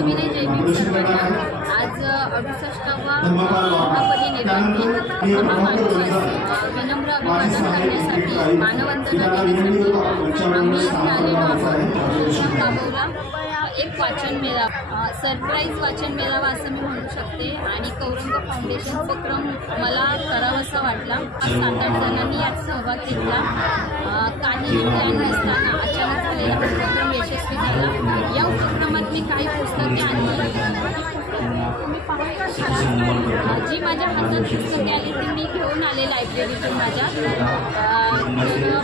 सविनय जय भीम सर्वांना। आज 68वा परिनिर्वाण दिन महामानवास विनम्र अभिवादन करण्यासाठी मानवंदना देण्यासाठी आम्ही आलेलो आहोत। बाबूला एक वाचन मेळावा, सरप्राईज वाचन मेळावा असं मी म्हणू शकते आणि कौरंग फाउंडेशन उपक्रम मला करावासा वाटला। 7-8 जणांनी यात सहभाग घेतला। काही प्लॅन नसताना अचानक झालेला उपक्रम यशस्वी झाला। या उपक्रमात मी काही पुस्तके आणली, जी माझ्या हातात पुस्तके आली ती मी घेऊन आले लायब्ररीतून माझ्या।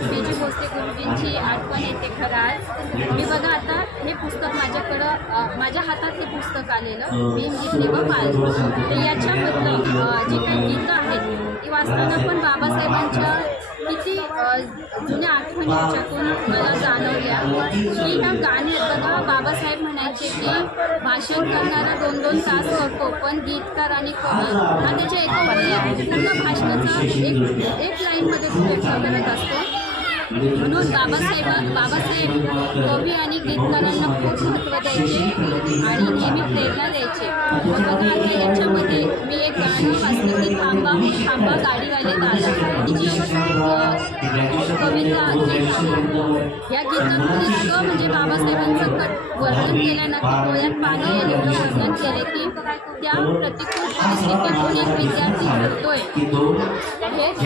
पी.जी. भोसले गुरुजींची आठवण येते खरं आज। मी बघा आता हे पुस्तक माझ्या हातात हे पुस्तक आलेलं भीम गीते व बाल। तर याच्याबद्दल जी काही गीतं आहेत ती वाचताना पण बाबासाहेबांच्या किती जुन्या आठवणी याच्यातून मला जाणवल्या की ह्या गाण्यात बघा बाबासाहेब म्हणायचे की भाषण करणारा 2-2 तास करतो पण गीतकार आणि कवी हा त्याच्या एका पूर्ण भाषणाचा एक लाईनमध्ये व्यक्त करत असतो। म्हणून बाबासाहेब कवी आणि गीतकारांना खूप महत्त्व द्यायचे आणि नेहमी प्रेरणा द्यायचे। बघा आता याच्यामध्ये मी एक गाणं वाचलं की थांबा थांबा गाडीवाले दादा, ही जी कविता या गीतामध्ये इतकं म्हणजे बाबासाहेबांचं वर्णन केलं ना की डोळ्यात पाणी येईल एवढं वर्णन केले की त्या प्रतिकूल परिस्थितीतून एक विद्यार्थी घडतोय हेच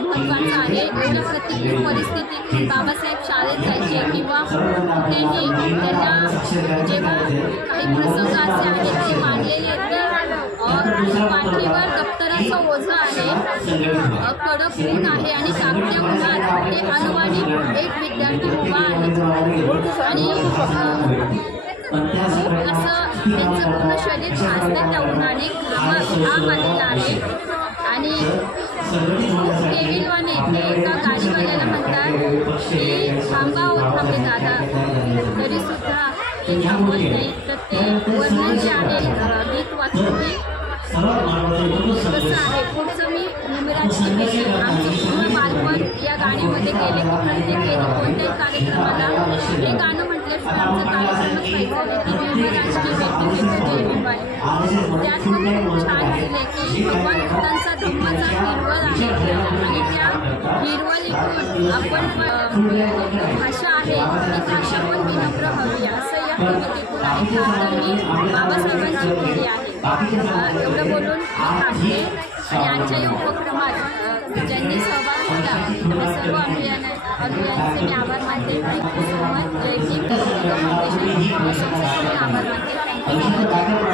महत्त्वाचं आहे। एवढ्या प्रतिकूल परिस्थितीतून बाबासाहेब शाळेत जायचे किंवा कुठेही त्यांना जेव्हा काही प्रसंग असे आहेत ते मानलेले आहेत पाठीवर दप्तराचं ओझं आहे, कडक ऊन आहे आणि तापत्या उन्हात ते अनवाणी एक विद्यार्थी उभा आहे आणि असं त्यांचं पूर्ण शरीर भासतं त्या उन्हाने, घाम आलेला आहे आणि केविलवाने ते एका गाडीवाल्याला म्हणतात की थांबा थांबे दादा, तरीसुद्धा ते थांबत नाही। तर ते वर्णन जे आहे गीत वाचून ते कसं आहे पुढचं मी निमिराची केली, आमचं पूर्ण बालपण या गाण्यामध्ये गेले की प्रत्येक कोणत्याही कार्यक्रमाला हे गाणं म्हटल्याशिवाय आमचं कार्यक्रमच व्हायचं की निमिराची भेटी जय भीमबाई। त्यात खूप छान लिहिले की भगवान बुद्धांचा धम्माचा हिरवळ आहे आणि त्या हिरवळीतून आपण भाषा आहे ती भाषा पण विनम्र हवी असं या कवितेतून आहे। तर मी बाबासाहेबांची पिढी आहे एवढं बोलून मी थांबते आणि आजच्या या उपक्रमात ज्यांनी सहभाग घेतला त्या सर्व अभियानाचे मी आभार मानते। Thank you so much. Jai Bhim foundation आभार मानते। थँक्यू।